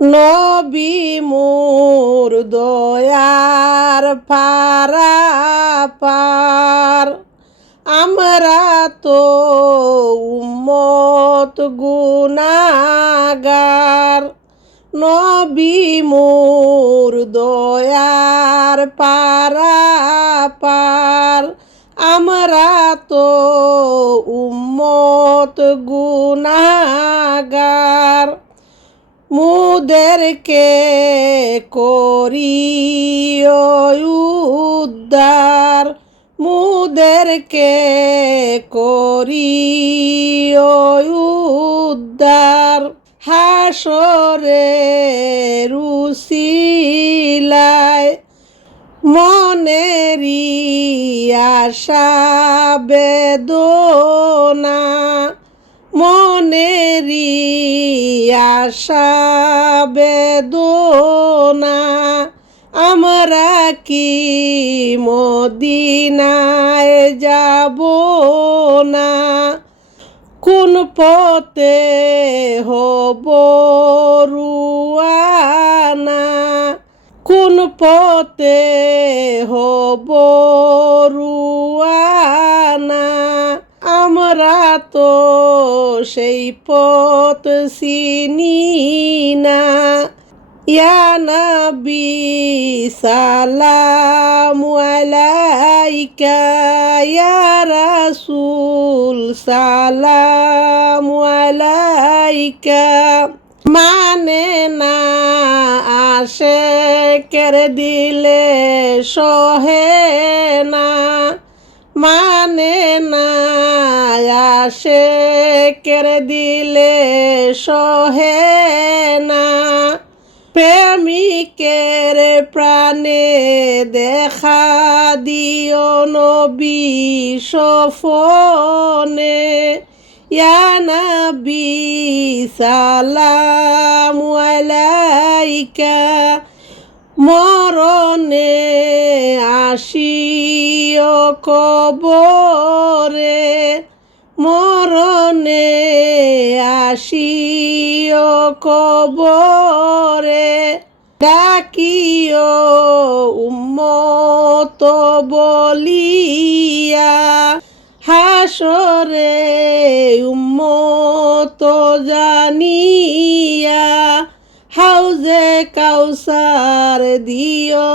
নবী মোর দয়ার পারাপার, আমরা তো উম্মত গুনাহগার। নবী মোর দয়ার পারাপার, আমরা তো উম্মত গুনাহগার। মুদেরকে করিও উদ্ধার, মুদেরকে করিও উদ্ধার। হাসরের উসিলায় মনেরি আশা বেদনা, মনেরি আশা বেদনা। আমরা কি মদিনায় যাব না? কোন পথে হব রুয়ানা, কোন পথে হব রুয়ানা। আমরা তো সেই পথ চিনি না। ইয়া নবী সালামু আলাইকা, ইয়া রাসূল সালামু আলাইকা। মানে না আশিকের দিলে সহে না, মানে না আশিকের দিলে সহে না। প্রেমিকের প্রাণে দেখা দিও নবী সফনে। ইয়া নবী সালামু আলাইকা, মরণে আসিও কবরে, মরণে আসিও কবরে। ডাকিও উম্মত বলিয়া, হাসরে উম্মত জানিয়া। হাউজে কাউসার দিও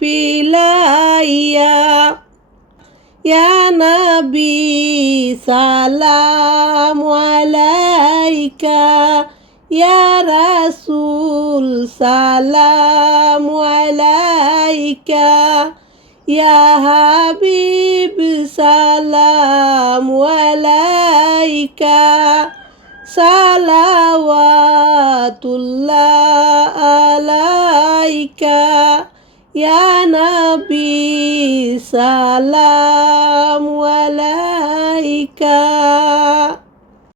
পিলাইয়া। ইয়া নবী সালামু আলাইকা, ইয়া রাসূল সালামু আলাইকা, ইয়া হাবিব সালামু আলাইকা। সালাওয়াতুল্লাহ আলাইকা, ইয়া নবী সালামু আলাইকা।